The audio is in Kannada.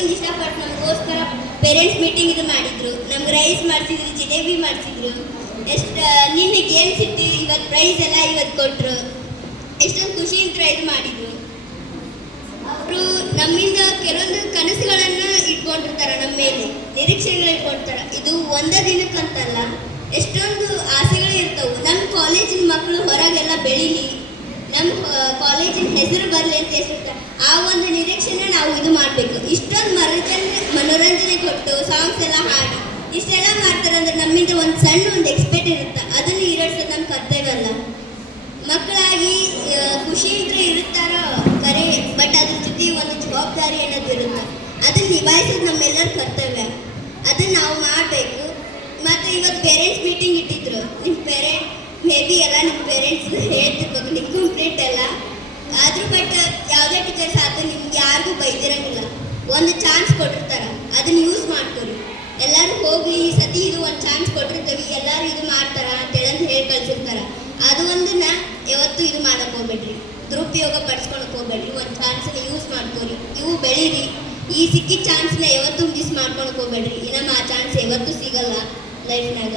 ಎಷ್ಟೊಂದು ಇಷ್ಟಪಟ್ಟು ನಮಗೋಸ್ಕರ ಪೇರೆಂಟ್ಸ್ ಮೀಟಿಂಗ್ ಇದು ಮಾಡಿದ್ರು, ನಮ್ಗೆ ರೈಸ್ ಮಾಡಿಸಿದ್ರು, ಜಿಲೇಬಿ ಮಾಡಿಸಿದ್ರು, ಎಷ್ಟು ನಿನ್ನೆ ಗೇಮ್ಸ್ ಇಟ್ಟು ಇವತ್ತು ಪ್ರೈಸ್ ಎಲ್ಲ ಇವತ್ತು ಕೊಟ್ಟರು, ಎಷ್ಟೊಂದು ಖುಷಿಯಿಂದ ಇದು ಮಾಡಿದ್ರು. ಅವರು ನಮ್ಮಿಂದ ಕೆಲವೊಂದು ಕನಸುಗಳನ್ನು ಇಟ್ಕೊಂಡಿರ್ತಾರೆ, ನಮ್ಮ ಮೇಲೆ ನಿರೀಕ್ಷೆಗಳು ಇಟ್ಕೊಳ್ತಾರೆ. ಇದು ಒಂದೇ ದಿನಕ್ಕಂತಲ್ಲ, ಎಷ್ಟೊಂದು ಆಸೆಗಳು ಇರ್ತವೆ. ನಮ್ಮ ಕಾಲೇಜಿನ ಮಕ್ಕಳು ಹೊರಗೆಲ್ಲ ಬೆಳೀಲಿ, ನಮ್ಮ ಕಾಲೇಜಿನ ಹೆಸರು ಬರಲಿ ಅಂತ ಎಷ್ಟಿರ್ತಾರೆ. ಆ ಒಂದು ನಿರೀಕ್ಷೆನ ನಾವು ಇದು ಮಾಡಬೇಕು. ಇಷ್ಟೊಂದು ಮನೋರಂಜನೆ ಕೊಟ್ಟು ಸಾಂಗ್ಸ್ ಎಲ್ಲ ಹಾಡಿ ಇಷ್ಟೆಲ್ಲ ಮಾಡ್ತಾರೆ ಅಂದ್ರೆ ನಮ್ಮಿಂದ ಒಂದು ಸಣ್ಣ ಒಂದು ಎಕ್ಸ್ಪೆಕ್ಟ್ ಇರುತ್ತೆ. ಅದನ್ನು ಈಡೇರಿಸೋದು ನಮ್ಮ ಕರ್ತವ್ಯ ಅಲ್ಲ. ಮಕ್ಕಳಾಗಿ ಖುಷಿ ಇದ್ರೆ ಇರುತ್ತಾರೋ ಕರೆ, ಬಟ್ ಅದ್ರ ಜೊತೆ ಒಂದು ಜವಾಬ್ದಾರಿ ಅನ್ನೋದು ಇರುತ್ತೆ. ಅದನ್ನು ನಿಭಾಯಿಸೋದು ನಮ್ಮೆಲ್ಲರ ಕರ್ತವ್ಯ. ಅದನ್ನು ನಾವು ಮಾಡಬೇಕು. ಮತ್ತು ಇವತ್ತು ಪೇರೆಂಟ್ಸ್ ಮೀಟಿಂಗ್ ಇಟ್ಟಿದ್ರು. ನಿಮ್ಮ ಪೇರೆಂಟ್ ಮೇ ಬಿ ಎಲ್ಲ ನಿಮ್ಮ ಪೇರೆಂಟ್ಸ್ ಹೇಳ್ತಿರ್ಬೇಕು, ನಿಮ್ಮ ಕಂಪ್ಲೀಟ್ ಎಲ್ಲ ಆದರೂ ಬಟ್ ಯಾವುದೇ ಟೀಚರ್ಸ್ ಆದರೂ ನಿಮ್ಗೆ ಯಾರಿಗೂ ಬೈದಿರಂಗಿಲ್ಲ. ಒಂದು ಚಾನ್ಸ್ ಕೊಟ್ಟಿರ್ತಾರೆ, ಅದನ್ನು ಯೂಸ್ ಮಾಡ್ಕೊರಿ. ಎಲ್ಲರೂ ಹೋಗಿ ಈ ಸತಿ ಇದು ಒಂದು ಚಾನ್ಸ್ ಕೊಟ್ಟಿರ್ತೀವಿ, ಎಲ್ಲರೂ ಇದು ಮಾಡ್ತಾರ ಅಂತೇಳಂತ ಹೇಳಿ ಕಳ್ಸಿರ್ತಾರೆ. ಅದು ಒಂದನ್ನ ಯಾವತ್ತೂ ಇದು ಮಾಡಕ್ಕೆ ಹೋಗ್ಬೇಡ್ರಿ, ದುರುಪಯೋಗ ಪಡಿಸ್ಕೊಳಕ್ಕೆ ಹೋಗ್ಬೇಡ್ರಿ. ಒಂದು ಚಾನ್ಸನ್ನ ಯೂಸ್ ಮಾಡ್ಕೊರಿ, ಇವು ಬೆಳೀರಿ. ಈ ಸಿಕ್ಕಿದ ಚಾನ್ಸ್ನ ಯಾವತ್ತೂ ಮಿಸ್ ಮಾಡ್ಕೊಳಕ್ಕೆ ಹೋಗ್ಬೇಡ್ರಿ. ಇನ್ನೊಮ್ಮೆ ಆ ಚಾನ್ಸ್ ಯಾವತ್ತೂ ಸಿಗಲ್ಲ ಲೈಫ್ನಾಗ.